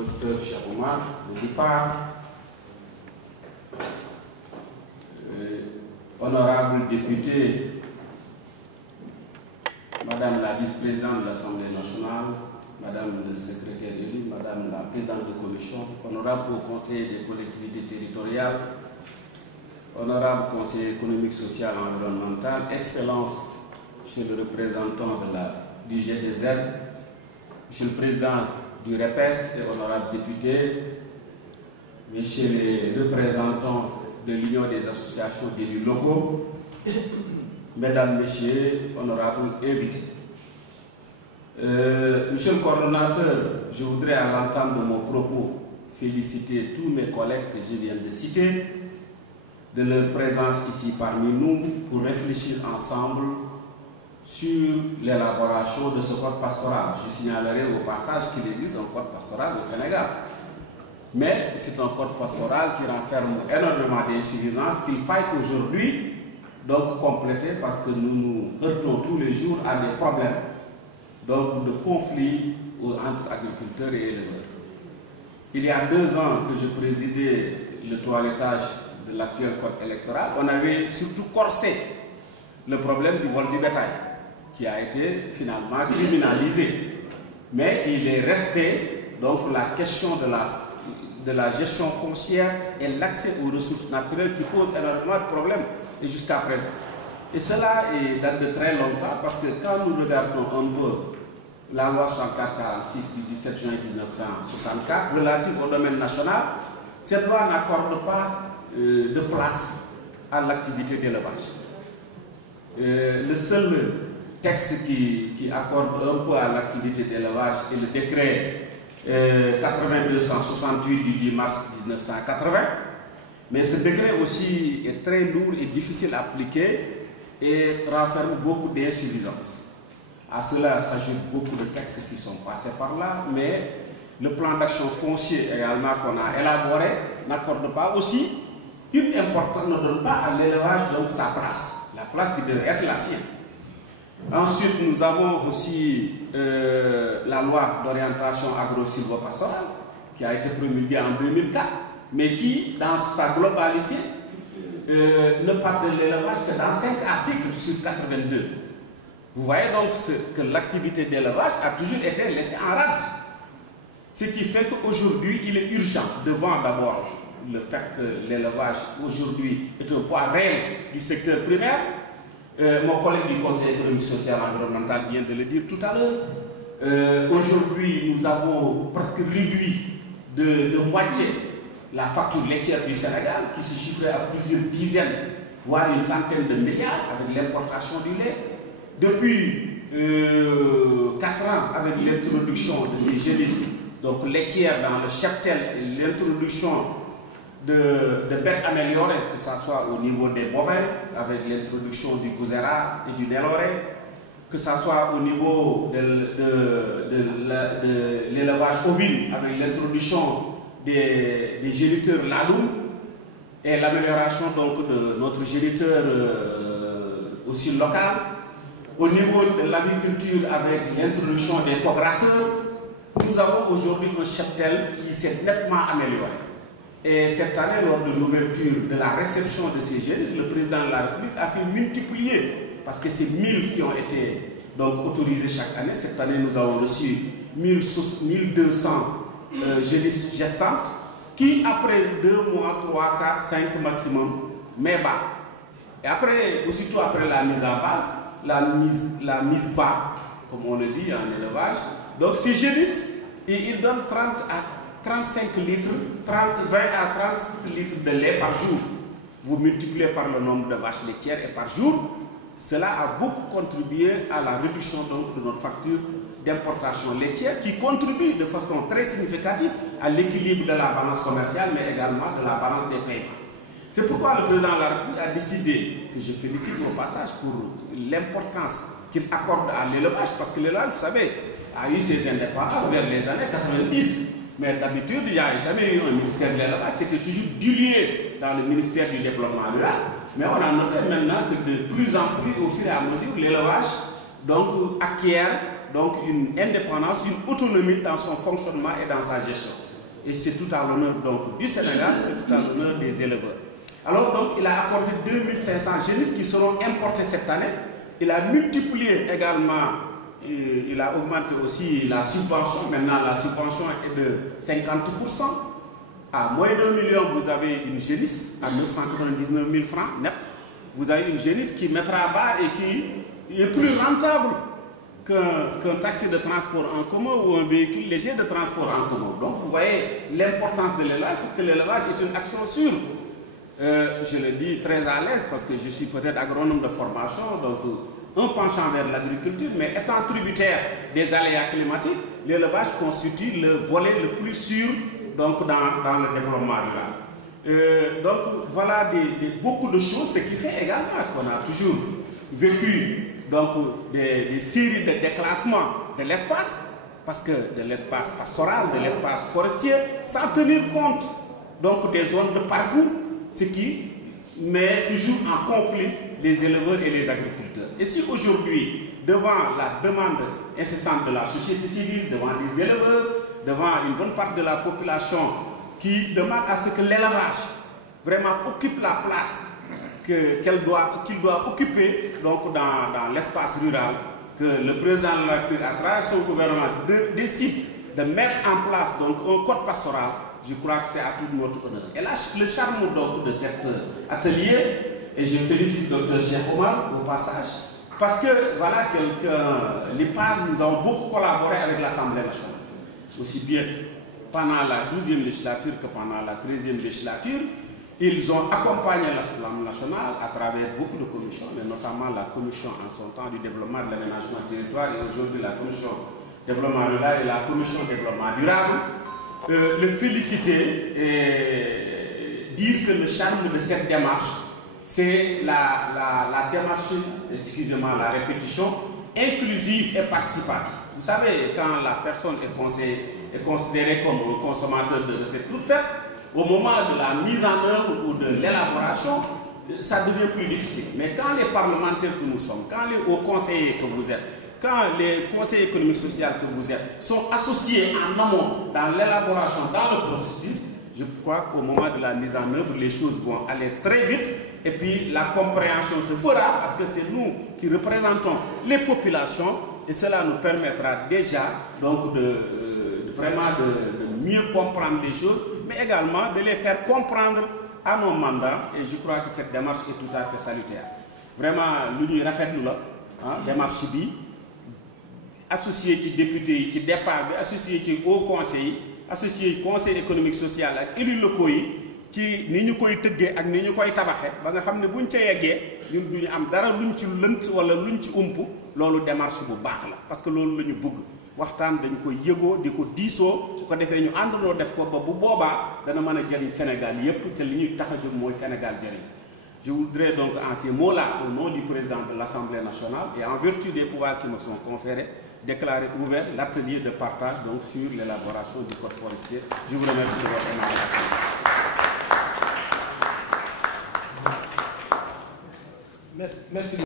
Dr Chaboumar, de départ, honorable député, Madame la vice-présidente de l'Assemblée nationale, Madame le secrétaire élu, Madame la présidente de commission, honorable conseiller des collectivités territoriales, honorable conseiller économique, social et environnemental, Excellence, Monsieur le représentant du GTZ, Monsieur le président du REPES et honorable député, Messieurs les représentants de l'Union des associations d'élus locaux, Mesdames, Messieurs, honorables invités. Monsieur le coordonnateur, je voudrais à l'entame de mon propos féliciter tous mes collègues que je viens de citer de leur présence ici parmi nous pour réfléchir ensemble sur l'élaboration de ce code pastoral. Je signalerai au passage qu'il existe un code pastoral au Sénégal. Mais c'est un code pastoral qui renferme énormément d'insuffisances qu'il faille aujourd'hui donc compléter parce que nous nous heurtons tous les jours à des problèmes donc de conflits entre agriculteurs et éleveurs. Il y a 2 ans que je présidais le toilettage de l'actuel code électoral, on avait surtout corsé le problème du vol du bétail qui a été finalement criminalisé. Mais il est resté donc la question de la gestion foncière et l'accès aux ressources naturelles qui pose énormément de problèmes jusqu'à présent. Et cela date de très longtemps parce que quand nous regardons un peu la loi 6446 du 17 juin 1964 relative au domaine national, cette loi n'accorde pas de place à l'activité d'élevage. Le seul texte qui accorde un peu à l'activité d'élevage est le décret 8268 du 10 mars 1980. Mais ce décret aussi est très lourd et difficile à appliquer et renferme beaucoup d'insuffisances. À cela s'ajoutent beaucoup de textes qui sont passés par là, mais le plan d'action foncier également qu'on a élaboré n'accorde pas aussi une importance, ne donne pas à l'élevage donc sa place, la place qui devrait être la sienne. Ensuite, nous avons aussi la loi d'orientation agro-silvopastorale qui a été promulguée en 2004, mais qui, dans sa globalité, ne parle de l'élevage que dans 5 articles sur 82. Vous voyez donc que l'activité d'élevage a toujours été laissée en rade. Ce qui fait qu'aujourd'hui, il est urgent, devant d'abord le fait que l'élevage aujourd'hui est un poids réel du secteur primaire. Mon collègue du Conseil économique, social et environnemental vient de le dire tout à l'heure. Aujourd'hui, nous avons presque réduit de moitié la facture laitière du Sénégal, qui se chiffrait à plusieurs dizaines, voire une centaine de milliards avec l'importation du lait. Depuis 4 ans, avec l'introduction de ces génésies, donc laitières dans le cheptel et l'introduction de bêtes améliorées, que ce soit au niveau des bovins, avec l'introduction du gouzera et du néloré, que ce soit au niveau de l'élevage ovine, avec l'introduction des géniteurs ladoum et l'amélioration donc de notre géniteur aussi local. Au niveau de l'aviculture, avec l'introduction des cograsseurs, nous avons aujourd'hui un cheptel qui s'est nettement amélioré. Et cette année, lors de l'ouverture de la réception de ces génisses, le président de la République a fait multiplier, parce que c'est 1000 qui ont été donc autorisés chaque année. Cette année, nous avons reçu 1200 génisses gestantes, qui après 2 mois, 3, 4, 5 maximum, met bas. Et après, aussitôt après la mise en base, la mise bas, comme on le dit en élevage, donc ces génisses, ils donnent 30 à 35 litres, 20 à 30 litres de lait par jour. Vous multipliez par le nombre de vaches laitières et par jour, cela a beaucoup contribué à la réduction donc de notre facture d'importation laitière qui contribue de façon très significative à l'équilibre de la balance commerciale mais également de la balance des paiements. C'est pourquoi le président de la République a décidé, que je félicite au passage pour l'importance qu'il accorde à l'élevage, parce que l'élevage, vous savez, a eu ses indépendances vers les années 90. Mais d'habitude, il n'y a jamais eu un ministère de l'élevage, c'était toujours dilué dans le ministère du développement rural. Mais on a noté maintenant que de plus en plus, au fur et à mesure, l'élevage donc acquiert donc une indépendance, une autonomie dans son fonctionnement et dans sa gestion. Et c'est tout à l'honneur donc du Sénégal, c'est tout à l'honneur des éleveurs. Alors donc il a apporté 2500 génisses qui seront importés cette année. Il a multiplié également, il a augmenté aussi la subvention. Maintenant la subvention est de 50%. À moins d'1 million, vous avez une génisse à 999 000 francs net. Vous avez une génisse qui mettra bas et qui est plus rentable qu'un taxi de transport en commun ou un véhicule léger de transport en commun. Donc vous voyez l'importance de l'élevage, parce que l'élevage est une action sûre. Je le dis très à l'aise parce que je suis peut-être agronome de formation, donc un penchant vers l'agriculture, mais étant tributaire des aléas climatiques, l'élevage constitue le volet le plus sûr donc, dans le développement rural. Donc voilà beaucoup de choses, ce qui fait également qu'on a toujours vécu donc, des séries de déclassements de l'espace, parce que de l'espace pastoral, de l'espace forestier, sans tenir compte donc, des zones de parcours, ce qui met toujours en conflit les éleveurs et les agriculteurs. Et si aujourd'hui, devant la demande incessante de la société civile, devant les éleveurs, devant une bonne part de la population qui demande à ce que l'élevage vraiment occupe la place qu'il doit occuper donc dans l'espace rural, que le président de la République, à travers son gouvernement, décide de mettre en place donc, un code pastoral, je crois que c'est à tout notre honneur. Et là, le charme donc, de cet atelier, et je félicite Dr Cheikh Omar au passage, parce que voilà, l'IPAR, nous avons beaucoup collaboré avec l'Assemblée nationale, aussi bien pendant la 12e législature que pendant la 13e législature. Ils ont accompagné l'Assemblée nationale à travers beaucoup de commissions, mais notamment la commission en son temps du développement de l'aménagement du territoire et aujourd'hui la commission développement rural et la commission développement durable. Le féliciter et dire que le charme de cette démarche, c'est la démarche, excusez-moi la répétition, inclusive et participative. Vous savez, quand la personne est considérée comme un consommateur de recettes toutes faites, au moment de la mise en œuvre ou de l'élaboration, ça devient plus difficile. Mais quand les parlementaires que nous sommes, quand les hauts conseillers que vous êtes, quand les conseillers économiques et sociaux que vous êtes sont associés en amont dans l'élaboration, dans le processus, je crois qu'au moment de la mise en œuvre, les choses vont aller très vite et puis la compréhension se fera parce que c'est nous qui représentons les populations et cela nous permettra déjà donc vraiment de mieux comprendre les choses, mais également de les faire comprendre à nos mandats et je crois que cette démarche est tout à fait salutaire. Vraiment, l'Union rafetlu la démarche bi associé ci député yi ci départ bi associé ci haut conseil associé conseil économique social ak élus locaux yi ci ni ñu koy tëggee ak ni ñu koy tabaxé ba nga xam ne buñ ca yeggee ñun duñu am dara luñ ci lënt wala luñ ci ump loolu démarche bu baax la parce que loolu la ñu bëgg waxtaan dañ koy yëgoo di ko diisoo su ko defee ñu àndandoo def ko ba bu boobaa dana mën a jëriñ Sénégal yépp te li ñuy tax a jóg mooy Sénégal jëriñ. Je voudrais donc en ces mots-là, au nom du président de l'Assemblée nationale et en vertu des pouvoirs qui me sont conférés, déclarer ouvert l'atelier de partage donc, sur l'élaboration du code forestier. Je vous remercie de votre attention. Merci.